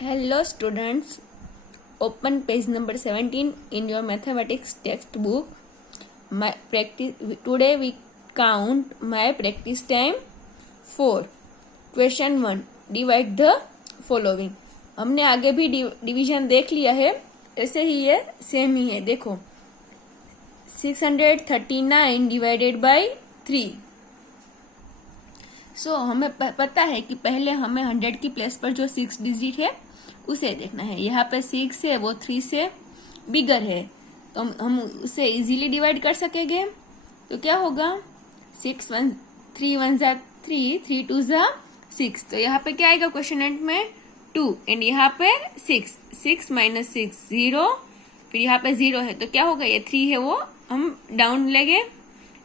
Hello students, open page number 17 in your mathematics textbook. Today we count my practice time 4. Question 1. Divide the following. हमने आगे भी division देख लिया है, ऐसे ही ये सेम ही है. देखो 639 डिवाइडेड बाय 3. सो हमें पता है कि पहले हमें 100 की प्लेस पर जो 6 डिजिट है उसे देखना है. यहाँ पे 6 है, वो 3 से बिगर है, तो हम उसे इजीली डिवाइड कर सकेंगे. तो क्या होगा, 6 1 3 1 जा 3 3 2 जा 6. तो यहाँ पे क्या आएगा क्वेश्चन में 2 एंड यहाँ पे 6 6 माइनस 6 0. फिर यहाँ पे 0 है तो क्या होगा, ये 3 है वो हम डाउन लेंगे.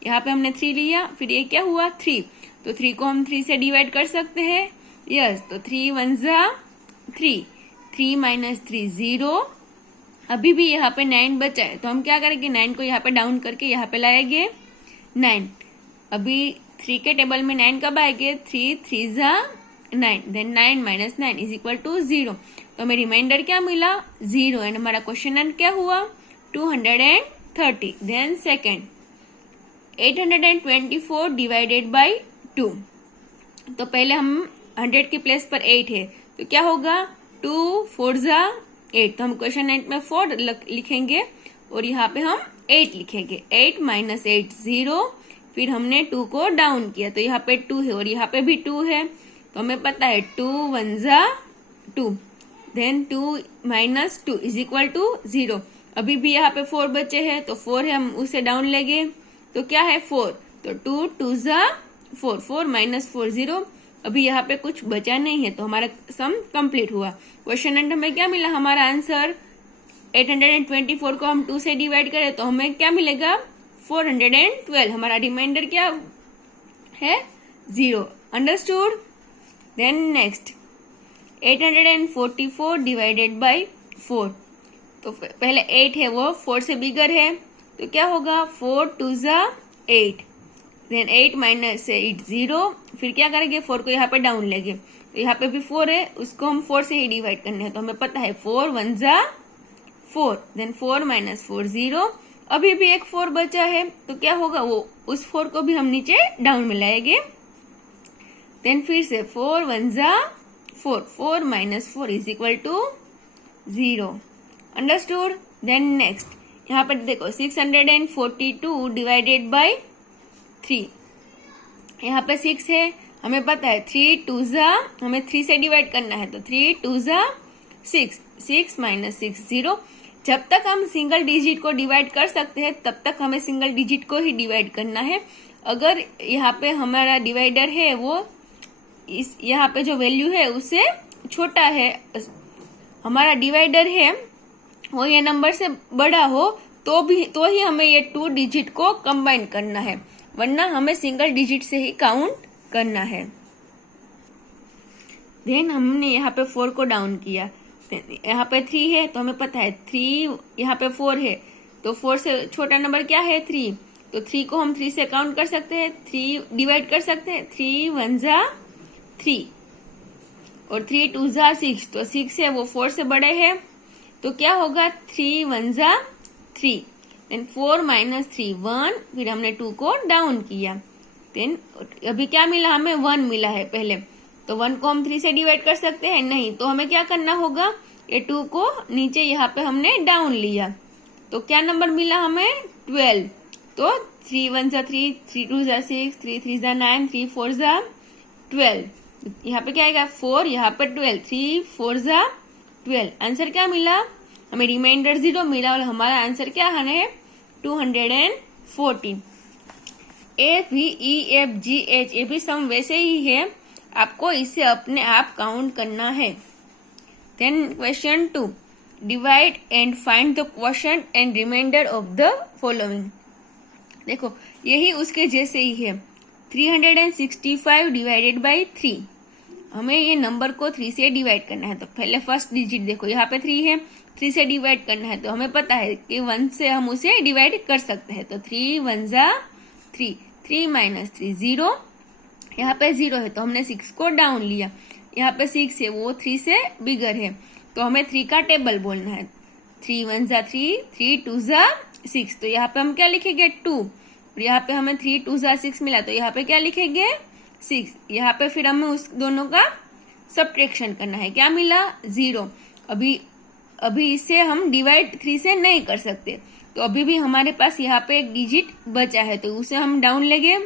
यहाँ पे हमने 3 लिया, फिर ये क्या हुआ 3. तो 3 को हम 3 से डिवाइड कर सकते हैं. यस, तो 3 1 जा 3 3 माइनस 3 0. अभी भी यहाँ पे 9 बचा है, तो हम क्या करेंगे, 9 को यहाँ पे डाउन करके यहाँ पे लाएंगे 9. अभी 3 के टेबल में 9 कब आएंगे, 3 3 जा 9. Then 9 minus 9 is equal to 0. तो हमें रिमाइंडर क्या मिला 0 एंड हमारा क्वेश्चन क्या हुआ 230. Then second 824 divided by 2. तो पहले हम 100 की प्लेस पर 8 है, तो क्या होगा 2 4 जा 8. तो हम क्वेश्चन 8 में 4 लिखेंगे और यहाँ पे हम 8 लिखेंगे. 8 माइनस 8 0. फिर हमने 2 को डाउन किया, तो यहाँ पे 2 है और यहाँ पे भी 2 है. तो हमें पता है 2 1 जा 2. Then 2 minus 2 is equal to 0. अभी भी यहाँ पे 4 बचे हैं, तो 4 है, हम उसे डाउन लेंगे. तो क्या है 4. तो 2 2 जा 4 4 माइनस 4 0. अभी यहाँ पे कुछ बचा नहीं है, तो हमारा सम कंप्लीट हुआ. क्वेश्चन एंड हमें क्या मिला, हमारा आंसर 824 को हम 2 से डिवाइड करें तो हमें क्या मिलेगा 412. हमारा रिमाइंडर क्या है 0. Understood. Then next 844 divided by 4. तो पहले 8 है वो 4 से बिगर है, तो क्या होगा 4 2 जा 8. Then 8 minus 8 0. फिर क्या करेंगे 4 को यहाँ पे डाउन लेंगे, तो यहाँ पे भी 4 है, उसको हम 4 से ही डिवाइड करने हैं. तो हमें पता है 4 1 जा 4. Then 4 minus 4 0. अभी भी एक 4 बचा है, तो क्या होगा, वो उस 4 को भी हम नीचे डाउन में लाएंगे. देन फिर से 4 1 जा 4 4 minus 4 is equal to 0. Understood. Then next यहाँ पर देखो 642 डिवाइडेड बाई 3. यहाँ पे 6 है, हमें पता है 3 2 जा, हमें 3 से डिवाइड करना है, तो 3 2 जा 6 6 माइनस 6 0. जब तक हम सिंगल डिजिट को डिवाइड कर सकते हैं तब तक हमें सिंगल डिजिट को ही डिवाइड करना है. अगर यहाँ पे हमारा डिवाइडर है वो इस यहाँ पे जो वैल्यू है उससे छोटा है, हमारा डिवाइडर है वो ये नंबर से बड़ा हो, तो ही हमें ये 2 डिजिट को कंबाइन करना है, वरना हमें सिंगल डिजिट से ही काउंट करना है. देन हमने यहाँ पे 4 को डाउन किया, यहाँ पे 3 है, तो हमें पता है 3 यहाँ पे 4 है, तो 4 से छोटा नंबर क्या है 3. तो 3 को हम 3 से काउंट कर सकते हैं, 3 डिवाइड कर सकते हैं. 3 1 जा 3 और 3 2 जा 6. तो 6 है वो 4 से बड़े है, तो क्या होगा 3 1 जा 3. Then 4 minus 3 1. फिर हमने 2 को डाउन किया. देन अभी क्या मिला, हमें 1 मिला है पहले, तो 1 को हम 3 से डिवाइड कर सकते हैं नहीं, तो हमें क्या करना होगा, ये 2 को नीचे यहाँ पे हमने डाउन लिया, तो क्या नंबर मिला हमें 12. तो 3 1 जा 3 3 2 जा 6 3 3 जा 9 3 4 जा 12. यहाँ पे क्या आएगा 4, यहाँ पे 12 3 4 जा 12. आंसर क्या मिला, हमें रिमाइंडर 0 मिला और हमारा आंसर क्या है 214. ए भी ई एफ जी एच ये भी सम वैसे ही है, आपको इसे अपने आप काउंट करना है. Then question 2, divide and find the quotient and remainder of the following. देखो यही उसके जैसे ही है. 365 डिवाइडेड बाई 3. हमें ये नंबर को 3 से डिवाइड करना है, तो पहले फर्स्ट डिजिट देखो यहाँ पे 3 है, 3 से डिवाइड करना है, तो हमें पता है कि 1 से हम उसे डिवाइड कर सकते हैं. तो 3 1 जा 3 3 माइनस 3 0. यहाँ पे 0 है, तो हमने 6 को डाउन लिया. यहाँ पे 6 है वो 3 से बिगर है, तो हमें 3 का टेबल बोलना है। 3 1 जा 3, 3 2 जा 6, तो यहाँ पे हम क्या लिखेंगे 2, और यहाँ पे हमें 3 2 जा 6 मिला, तो यहाँ पे क्या लिखेंगे 6। यहाँ पे फिर हमें उस दोनों का सब्ट्रैक्शन करना है, क्या मिला 0। अभी इसे हम डिवाइड 3 से नहीं कर सकते, तो अभी भी हमारे पास यहाँ पे एक डिजिट बचा है, तो उसे हम डाउन लेंगे।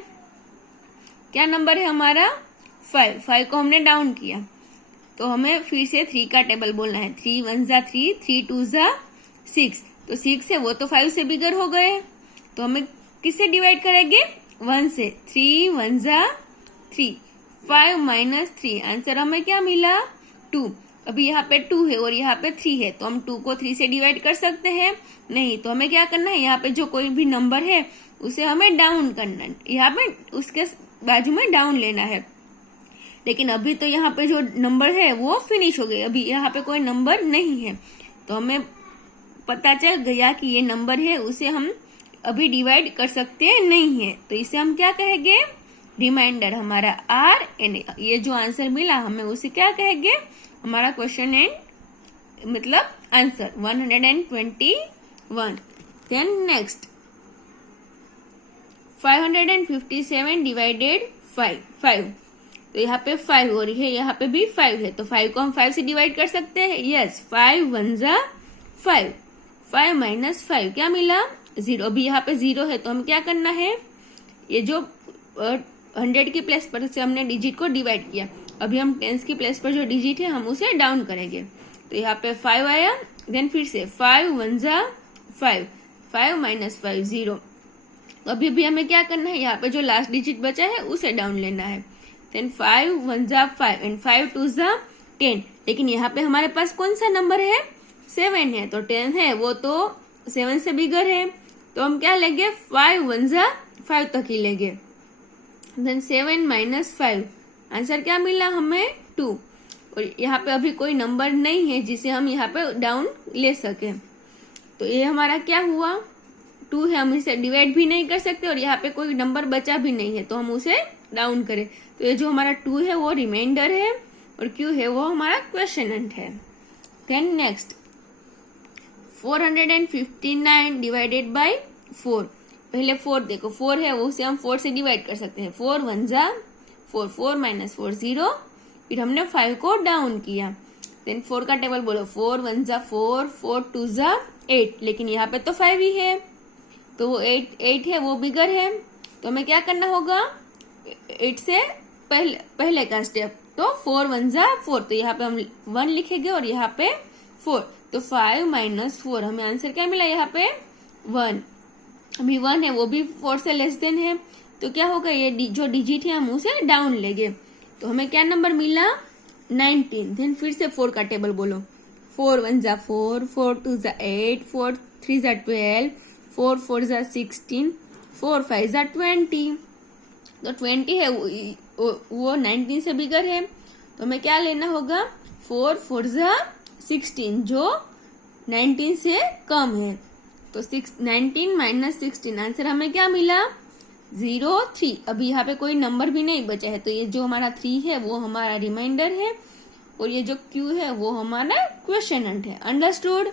क्या नंबर है हमारा 5 को हमने डाउन किया, तो हमें फिर से 3 का टेबल बोलना है। 3 1 जा 3, 3 2 जा 6, तो 6 है वो तो 5 से बिगर हो गए, तो हमें किससे डिवाइड करेंगे 1 से। 3 1 जा 3, 5 माइनस 3, आंसर हमें क्या मिला 2। अभी यहाँ पे 2 है और यहाँ पे 3 है, तो हम 2 को 3 से डिवाइड कर सकते हैं नहीं, तो हमें क्या करना है, यहाँ पे जो कोई भी नंबर है उसे हमें डाउन करना है, यहाँ पे उसके बाजू में डाउन लेना है। लेकिन अभी तो यहाँ पे जो नंबर है वो फिनिश हो गए, अभी यहाँ पे कोई नंबर नहीं है, तो हमें पता चल गया कि ये नंबर है उसे हम अभी डिवाइड कर सकते नहीं है, तो इसे हम क्या कहेंगे रिमाइंडर। हमारा आर एन, ये जो आंसर मिला हमें उसे क्या कहेंगे हमारा क्वेश्चन एंड मतलब आंसर 121। देन नेक्स्ट 557 डिवाइडेड 5, तो यहाँ पे 5 और है यहाँ पे भी 5 है, तो 5 को हम 5 से डिवाइड कर सकते हैं। यस 5 1 जा 5, 5 माइनस 5 क्या मिला 0। अभी यहाँ पे 0 है, तो हम क्या करना है, ये जो 100 की प्लेस पर से हमने डिजिट को डिवाइड किया, अभी हम टेंस की प्लेस पर जो डिजिट है हम उसे डाउन करेंगे, तो यहाँ पे 5 आया। देन फिर से 5 1 जा 5, 5 माइनस 5 0, तो अभी भी हमें क्या करना है, यहाँ पे जो लास्ट डिजिट बचा है उसे डाउन लेना है। देन 5 1 जा 5 एंड 5 2 जा 10, लेकिन यहाँ पे हमारे पास कौन सा नंबर है 7 है, तो 10 है वो तो 7 से बिगर है, तो हम क्या लेंगे 5 1 जा 5 तक ही लेंगे। देन 7 माइनस 5, आंसर क्या मिला हमें 2, और यहाँ पे अभी कोई नंबर नहीं है जिसे हम यहाँ पे डाउन ले सके, तो ये हमारा क्या हुआ 2 है, हम इसे डिवाइड भी नहीं कर सकते और यहाँ पे कोई नंबर बचा भी नहीं है, तो हम उसे डाउन करें, तो ये जो हमारा 2 है वो रिमाइंडर है और Q है वो हमारा क्वेश्चन है। देन नेक्स्ट 459 डिवाइडेड बाय 4, पहले 4 देखो 4 है वो उसे हम 4 से डिवाइड कर सकते हैं। 4 1 जा 4, 4 माइनस 4 0, फिर हमने 5 को डाउन किया। देन 4 का टेबल बोलो 4 1 जा 4, 4 2 जा 8, लेकिन यहाँ पे तो 5 ही है, तो वो 8 है वो बिगर है, तो हमें क्या करना होगा 8 से पहले का स्टेप, तो 4 1 जा 4, तो यहाँ पे हम 1 लिखेंगे और यहाँ पे 4, तो 5 माइनस 4, हमें आंसर क्या मिला यहाँ पे 1। अभी 1 है वो भी 4 से लेस देन है, तो क्या होगा ये जो डिजिट है हम उसे डाउन लेंगे, तो हमें क्या नंबर मिला 19। देन फिर से 4 का टेबल बोलो 4 1 जा 4, 4 2 जा 8, 4 3 जा 12, 4 4 जा 16, 4 5 जा 20, तो 20 है वो 19 से बिगर है, तो हमें क्या लेना होगा 4 4 जा 16 जो 19 से कम है, तो 19 माइनस 16, आंसर हमें क्या मिला 0 3। अभी यहाँ पे कोई नंबर भी नहीं बचा है, तो ये जो हमारा 3 है वो हमारा रिमाइंडर है और ये जो Q है वो हमारा क्वेश्चन है। अंडरस्टूड।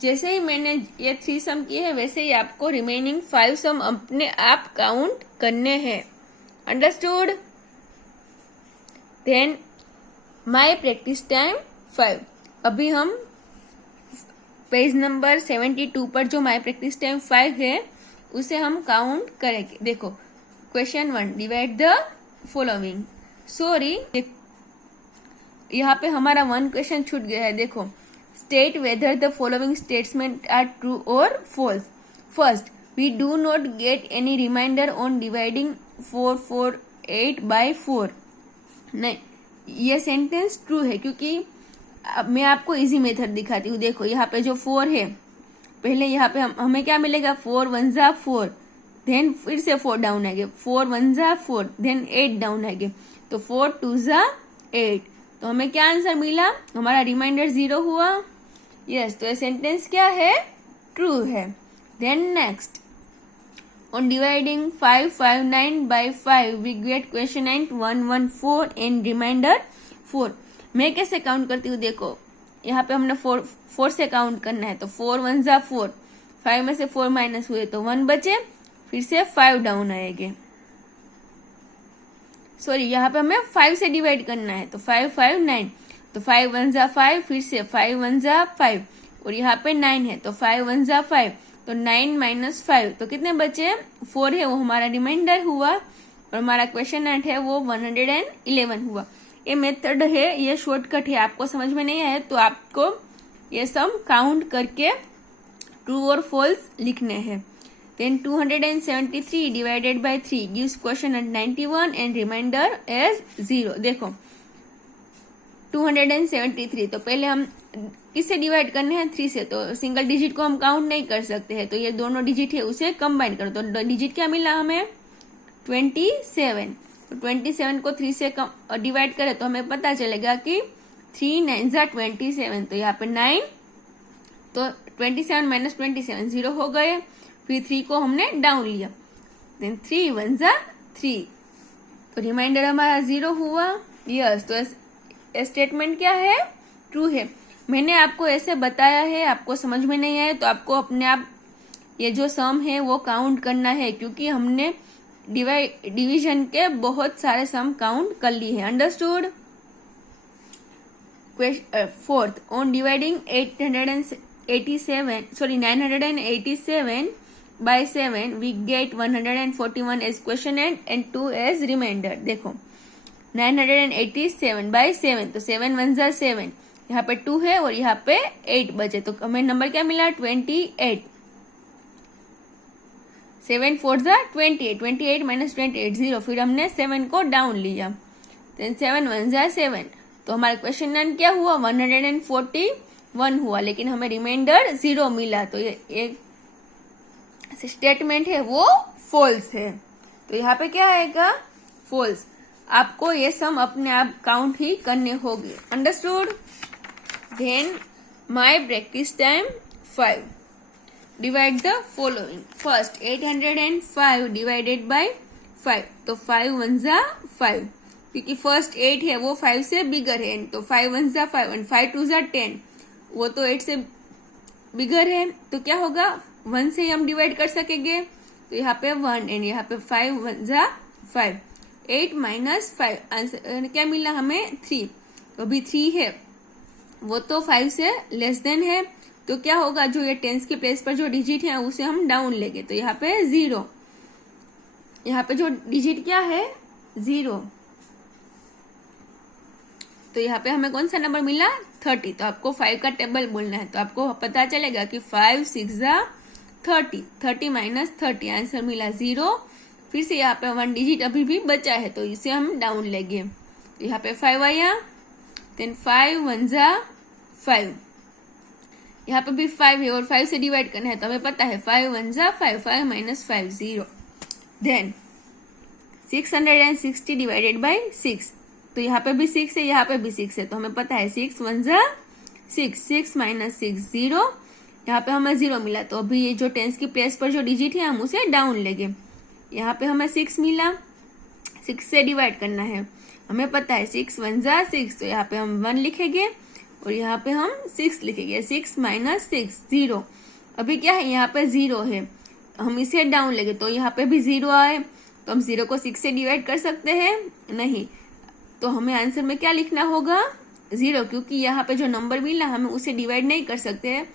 जैसे ही मैंने ये 3 सम किए हैं वैसे ही आपको रिमेनिंग 5 सम अपने आप काउंट करने हैं। Understood. Then my practice time 5, अभी हम पेज नंबर 72 पर जो माय प्रैक्टिस टाइम 5 है उसे हम काउंट करेंगे। देखो question 1, divide the following. Sorry यहाँ पे हमारा 1 क्वेश्चन छूट गया है। देखो state whether the following statements are true और false. First, we do not get any remainder on dividing 448 by 4। नहीं, ये सेंटेंस ट्रू है क्योंकि अब मैं आपको इजी मेथड दिखाती हूँ। देखो यहाँ पे जो 4 है, पहले यहाँ पे हमें क्या मिलेगा 4 1 जा 4, देन फिर से 4 डाउन आएंगे, 4 1 जा 4, देन 8 डाउन आएंगे, तो 4 2 जा 8, तो हमें क्या आंसर मिला, हमारा रिमाइंडर 0 हुआ। यस, तो ये सेंटेंस क्या है, ट्रू है। Then next, on dividing 559 by 5 we get quotient 114 and remainder 4। मैं कैसे काउंट करती हूँ, देखो यहाँ पे हमने 4 से काउंट करना है, तो 4 1 जा 4, 5 में से 4 माइनस हुए तो 1 बचे, फिर से 5 डाउन आएंगे। सॉरी, यहाँ पे हमें 5 से डिवाइड करना है, तो 5 5 9, तो 5 1 जा 5, फिर से 5 1 जा 5, और यहाँ पे 9 है, तो 5 1 जा 5, तो 9 माइनस 5, तो कितने बचे, 4 है, वो हमारा रिमाइंडर हुआ, और हमारा क्वेश्चन आंसर है वो 111 हुआ। ये मेथड है, ये शॉर्टकट है, आपको समझ में नहीं आया तो आपको ये सम काउंट करके ट्रू और फॉल्स लिखने हैं। Then 273 divided by 3 gives question at 91 and remainder as 0। देखो 273, तो पहले हम किससे डिवाइड करने हैं, 3 से, तो सिंगल डिजिट को हम काउंट नहीं कर सकते हैं, तो ये दोनों डिजिट है उसे कंबाइन करो, तो डिजिट क्या मिला हमें, 27। तो 27 को 3 से डिवाइड करें तो हमें पता चलेगा कि 3 9 जा 27, तो यहाँ पे 9, तो 27 माइनस 27 0 हो गए, फिर 3 को हमने डाउन लिया, देन 3 1 जा 3, तो रिमाइंडर हमारा 0 हुआ। यस, तो स्टेटमेंट क्या है, ट्रू है। मैंने आपको ऐसे बताया है, आपको समझ में नहीं आए तो आपको अपने आप ये जो सम है वो काउंट करना है, क्योंकि हमने डिवीजन के बहुत सारे सम काउंट कर लिए हैं। Understood. Fourth, on dividing 987 by 7 we get 141 as question and 2 as remainder। देखो 987 by 7, तो 7 1 जा 7, यहाँ पे 2 है और यहाँ पे 8 बचे, तो हमें नंबर क्या मिला, 28। 7 4 जा 28, 28 माइनस 28 0, फिर हमने 7 को डाउन लिया, देन 7 1 जा 7, तो हमारा क्वेश्चन आंसर क्या हुआ, 141 हुआ, लेकिन हमें रिमाइंडर 0 मिला, तो ये स्टेटमेंट है वो फॉल्स है। तो यहाँ पे क्या आएगा, फॉल्स। आपको ये सम अपने आप काउंट ही करने होंगे। Understood. Then my practice time 5। Divide the following. First 805 divided by 5, तो 5 1 जा 5, क्योंकि फर्स्ट 8 है वो 5 से बिगर है, तो 5 1 जा 5 एंड 5 2 जा 10, वो तो 8 से बिगर है, तो क्या होगा, 1 से हम डिवाइड कर सकेंगे, तो यहाँ पे 1 एंड यहाँ पे 5 1 जा 5, 8 माइनस 5, आंसर क्या मिला हमें, 3। तो अभी 3 है वो तो 5 से लेस देन है, तो क्या होगा, जो ये टेंस के प्लेस पर जो डिजिट है उसे हम डाउन लेंगे, तो यहाँ पे 0, यहाँ पे जो डिजिट क्या है, 0, तो यहाँ पे हमें कौन सा नंबर मिला, 30। तो आपको 5 का टेबल बोलना है, तो आपको पता चलेगा कि 5 6 जा 30, 30 माइनस 30, आंसर मिला 0। फिर से यहाँ पे 1 डिजिट अभी भी बचा है, तो इसे हम डाउन लेंगे, तो यहाँ पे 5 आया, देन 5 1 जा 5, यहाँ पे भी 5 है और 5 से डिवाइड करना है, तो हमें पता है 5 1 जा 5, 5 माइनस 5 0। देन 660 डिवाइडेड बाय 6, तो यहाँ पे भी 6 है, यहाँ पे भी 6 है, तो हमें पता है 6 1 जा 6, 6 माइनस 6 0, यहाँ पे हमें 0 मिला, तो अभी ये जो टेंस की प्लेस पर जो डिजिट है हम उसे डाउन लेंगे, यहाँ पे हमें 6 मिला, 6 से डिवाइड करना है, हमें पता है 6 1 जा 6, तो यहाँ पे हम 1 लिखेंगे और यहाँ पे हम 6 लिखेंगे, 6 माइनस 6 0, अभी क्या है, यहाँ पे 0 है, हम इसे डाउन लेंगे, तो यहाँ पे भी 0 आए, तो हम 0 को 6 से डिवाइड कर सकते हैं, नहीं, तो हमें आंसर में क्या लिखना होगा, 0, क्योंकि यहाँ पे जो नंबर मिला हमें उसे डिवाइड नहीं कर सकते हैं,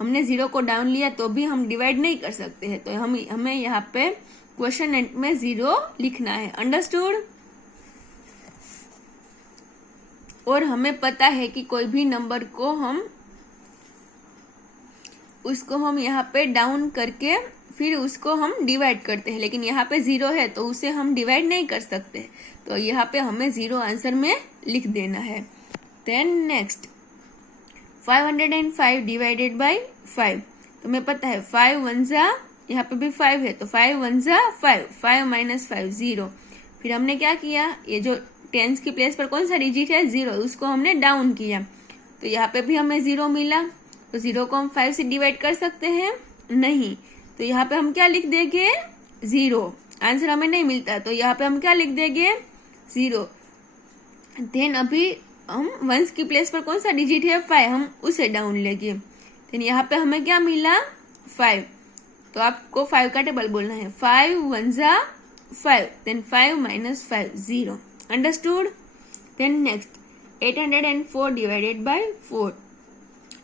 हमने 0 को डाउन लिया तो भी हम डिवाइड नहीं कर सकते हैं, तो हमें यहाँ पे क्वेश्चन एंड में 0 लिखना है। अंडरस्टूड। और हमें पता है कि कोई भी नंबर को हम यहाँ पे डाउन करके फिर उसको हम डिवाइड करते हैं, लेकिन यहाँ पे 0 है तो उसे हम डिवाइड नहीं कर सकते, तो यहाँ पे हमें 0 आंसर में लिख देना है। देन नेक्स्ट 505 डिवाइडेड बाय 5, तो हमें पता है 5 1 जा, यहाँ पे भी 5 है, तो 5 1 जा 5, 5 माइनस 5 0, फिर हमने क्या किया, ये जो टेंस की प्लेस पर कौन सा डिजिट है, 0, उसको हमने डाउन किया, तो यहाँ पे भी हमें 0 मिला, तो 0 को हम 5 से डिवाइड कर सकते हैं, नहीं, तो यहाँ पे हम क्या लिख देंगे, 0, आंसर हमें नहीं मिलता, तो यहाँ पे हम क्या लिख देंगे, 0। देन अभी हम वंस की प्लेस पर कौन सा डिजिट है 5, हम उसे डाउन लेंगे। देन यहाँ पे हमें क्या मिला 5, तो आपको 5 का टेबल बोलना है। 5 1 जा 5, then 5 minus 5 0। Understood. Then next 804 divided by 4,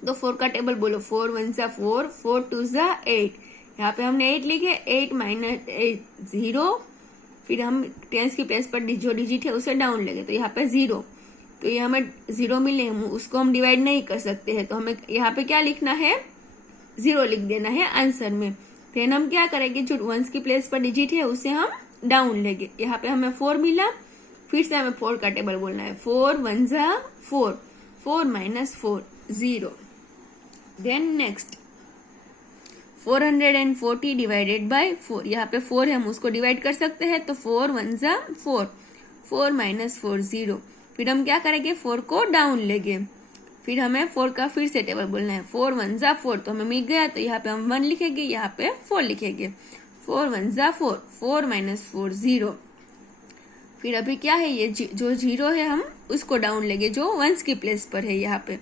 तो 4 का टेबल बोलो। 4 1 जा 4, 4 2 जा 8, यहाँ पे हमने 8 लिखे। 8 माइनस 8 0, फिर हम टेंस की प्लेस पर जो डिजिट है उसे डाउन लेंगे, तो यहाँ पे 0, तो ये हमें 0 मिले, उसको हम डिवाइड नहीं कर सकते हैं, तो हमें यहाँ पे क्या लिखना है 0 लिख देना है आंसर में। फिर हम क्या करेंगे, जो वंस की प्लेस पर डिजिट है उसे हम डाउन लेंगे। यहाँ पे हमें 4 मिला, फिर से हमें 4 का टेबल बोलना है। 4 1 जा 4, 4 minus 4 0। Then next 440 divided by 4, यहाँ पे 4 है, हम उसको डिवाइड कर सकते हैं, तो 4 1 जा 4, 4 माइनस 4 0। फिर हम क्या करेंगे 4 को डाउन लेंगे, फिर हमें 4 का फिर से टेबल बोलना है। 4 1 जा 4, तो हमें मिल गया, तो यहाँ पे हम 1 लिखेंगे, यहाँ पे 4 लिखेंगे। 4 1 जा 4, 4 माइनस 4 0। फिर अभी क्या है, ये जो 0 है हम उसको डाउन लेंगे, जो वंस की प्लेस पर है, यहाँ पे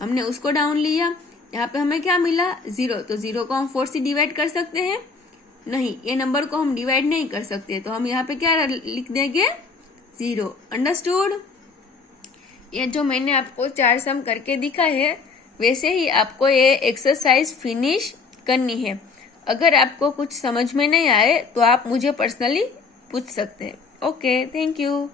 हमने उसको डाउन लिया। यहाँ पे हमें क्या मिला 0, तो 0 को हम 4 से डिवाइड कर सकते हैं? नहीं, ये नंबर को हम डिवाइड नहीं कर सकते, तो हम यहाँ पे क्या लिख देंगे 0। अंडरस्टूड। ये जो मैंने आपको 4 सम करके दिखा है, वैसे ही आपको ये एक्सरसाइज फिनिश करनी है। अगर आपको कुछ समझ में नहीं आए तो आप मुझे पर्सनली पूछ सकते हैं। Okay, thank you.